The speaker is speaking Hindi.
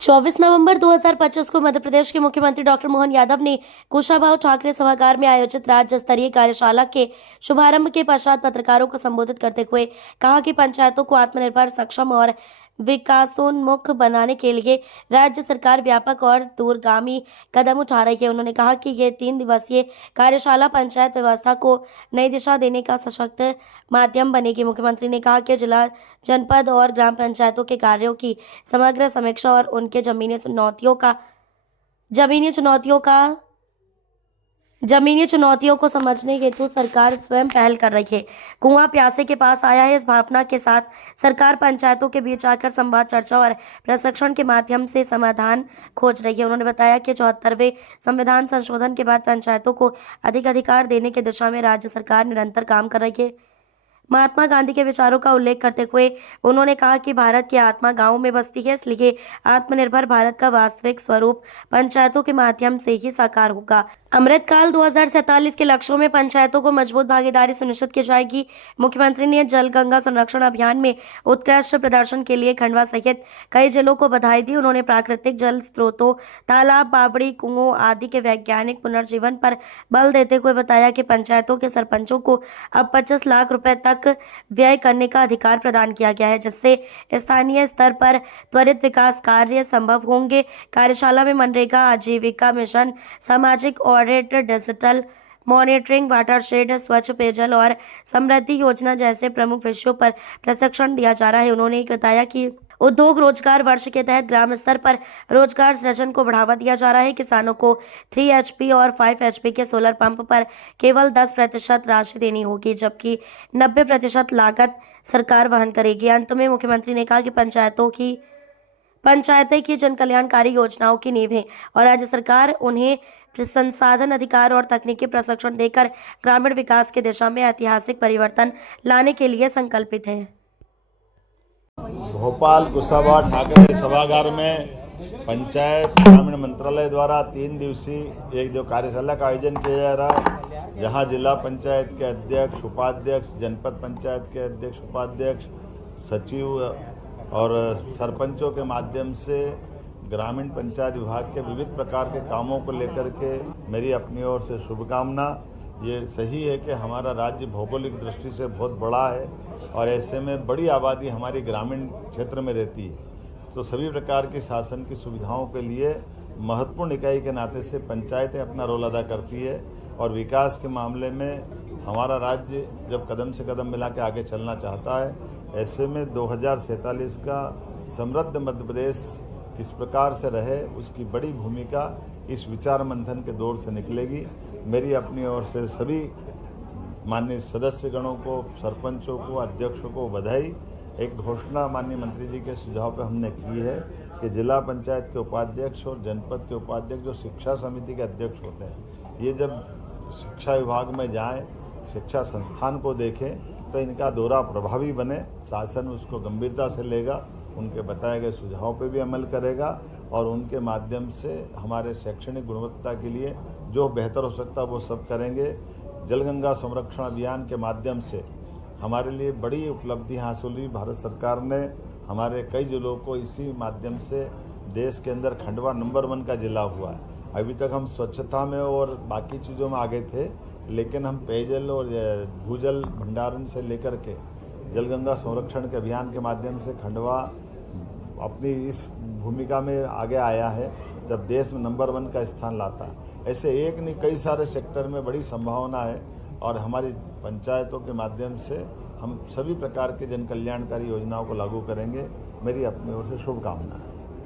24 नवंबर 2025 को मध्य प्रदेश के मुख्यमंत्री डॉक्टर मोहन यादव ने कुशाभाऊ ठाकरे सभागार में आयोजित राज्य स्तरीय कार्यशाला के शुभारंभ के पश्चात पत्रकारों को संबोधित करते हुए कहा कि पंचायतों को आत्मनिर्भर, सक्षम और विकासोन्मुख बनाने के लिए राज्य सरकार व्यापक और दूरगामी कदम उठा रही है। उन्होंने कहा कि ये 3 दिवसीय कार्यशाला पंचायत व्यवस्था को नई दिशा देने का सशक्त माध्यम बनेगी। मुख्यमंत्री ने कहा कि जिला, जनपद और ग्राम पंचायतों के कार्यों की समग्र समीक्षा और उनके जमीनी चुनौतियों को समझने हेतु सरकार स्वयं पहल कर रही है। कुआं प्यासे के पास आया है, इस भावना के साथ सरकार पंचायतों के बीच आकर संवाद, चर्चा और प्रशिक्षण के माध्यम से समाधान खोज रही है। उन्होंने बताया कि 74वें संविधान संशोधन के बाद पंचायतों को अधिक अधिकार देने की दिशा में राज्य सरकार निरंतर काम कर रही है। महात्मा गांधी के विचारों का उल्लेख करते हुए उन्होंने कहा कि भारत की आत्मा गांवों में बसती है, इसलिए आत्मनिर्भर भारत का वास्तविक स्वरूप पंचायतों के माध्यम से ही साकार होगा। अमृतकाल 2047 के लक्ष्यों में पंचायतों को मजबूत भागीदारी सुनिश्चित की जाएगी। मुख्यमंत्री ने जल गंगा संरक्षण अभियान में उत्कृष्ट प्रदर्शन के लिए खंडवा सहित कई जिलों को बधाई दी। उन्होंने प्राकृतिक जल स्रोतों, तालाब, बावड़ी, कुओं आदि के वैज्ञानिक पुनर्जीवन पर बल देते हुए बताया कि पंचायतों के सरपंचों को अब 25 लाख रुपए तक व्यय करने का अधिकार प्रदान किया गया है, जिससे स्थानीय स्तर पर त्वरित विकास कार्य संभव होंगे। कार्यशाला में मनरेगा, आजीविका मिशन, सामाजिक ऑडिट, डिजिटल मॉनिटरिंग, वाटरशेड, स्वच्छ पेयजल और समृद्धि योजना जैसे प्रमुख विषयों पर प्रशिक्षण दिया जा रहा है। उन्होंने बताया कि उद्योग रोजगार वर्ष के तहत ग्राम स्तर पर रोजगार सृजन को बढ़ावा दिया जा रहा है। किसानों को 3 HP और 5 HP के सोलर पंप पर केवल 10% राशि देनी होगी, जबकि 90% लागत सरकार वहन करेगी। अंत में मुख्यमंत्री ने कहा कि पंचायतें की जन कल्याणकारी योजनाओं की नींव है और राज्य सरकार उन्हें संसाधन, अधिकार और तकनीकी प्रशिक्षण देकर ग्रामीण विकास की दिशा में ऐतिहासिक परिवर्तन लाने के लिए संकल्पित है। भोपाल कुशाभाऊ ठाकरे सभागार में पंचायत ग्रामीण मंत्रालय द्वारा 3 दिवसीय एक जो कार्यशाला का आयोजन किया जा रहा है, जहां जिला पंचायत के अध्यक्ष, उपाध्यक्ष, जनपद पंचायत के अध्यक्ष, उपाध्यक्ष, सचिव और सरपंचों के माध्यम से ग्रामीण पंचायत विभाग के विविध प्रकार के कामों को लेकर के मेरी अपनी ओर से शुभकामना। ये सही है कि हमारा राज्य भौगोलिक दृष्टि से बहुत बड़ा है और ऐसे में बड़ी आबादी हमारी ग्रामीण क्षेत्र में रहती है, तो सभी प्रकार की शासन की सुविधाओं के लिए महत्वपूर्ण इकाई के नाते से पंचायतें अपना रोल अदा करती है और विकास के मामले में हमारा राज्य जब कदम से कदम मिला के आगे चलना चाहता है, ऐसे में 2047 का समृद्ध मध्य प्रदेश किस प्रकार से रहे, उसकी बड़ी भूमिका इस विचार मंथन के दौर से निकलेगी। मेरी अपनी ओर से सभी माननीय सदस्यगणों को, सरपंचों को, अध्यक्षों को बधाई। एक घोषणा माननीय मंत्री जी के सुझाव पर हमने की है कि जिला पंचायत के उपाध्यक्ष और जनपद के उपाध्यक्ष जो शिक्षा समिति के अध्यक्ष होते हैं, ये जब शिक्षा विभाग में जाएं, शिक्षा संस्थान को देखें, तो इनका दौरा प्रभावी बने, शासन उसको गंभीरता से लेगा, उनके बताए गए सुझाव पर भी अमल करेगा और उनके माध्यम से हमारे शैक्षणिक गुणवत्ता के लिए जो बेहतर हो सकता है वो सब करेंगे। जलगंगा संरक्षण अभियान के माध्यम से हमारे लिए बड़ी उपलब्धि हासिल हुई। भारत सरकार ने हमारे कई जिलों को इसी माध्यम से देश के अंदर खंडवा नंबर 1 का जिला हुआ है। अभी तक हम स्वच्छता में और बाकी चीज़ों में आगे थे, लेकिन हम पेयजल और भूजल भंडारण से लेकर के जलगंगा संरक्षण के अभियान के माध्यम से खंडवा अपनी इस भूमिका में आगे आया है, जब देश में नंबर 1 का स्थान लाता है। ऐसे एक नहीं, कई सारे सेक्टर में बड़ी संभावना है और हमारी पंचायतों के माध्यम से हम सभी प्रकार के जन कल्याणकारी योजनाओं को लागू करेंगे। मेरी अपनी ओर से शुभकामना है।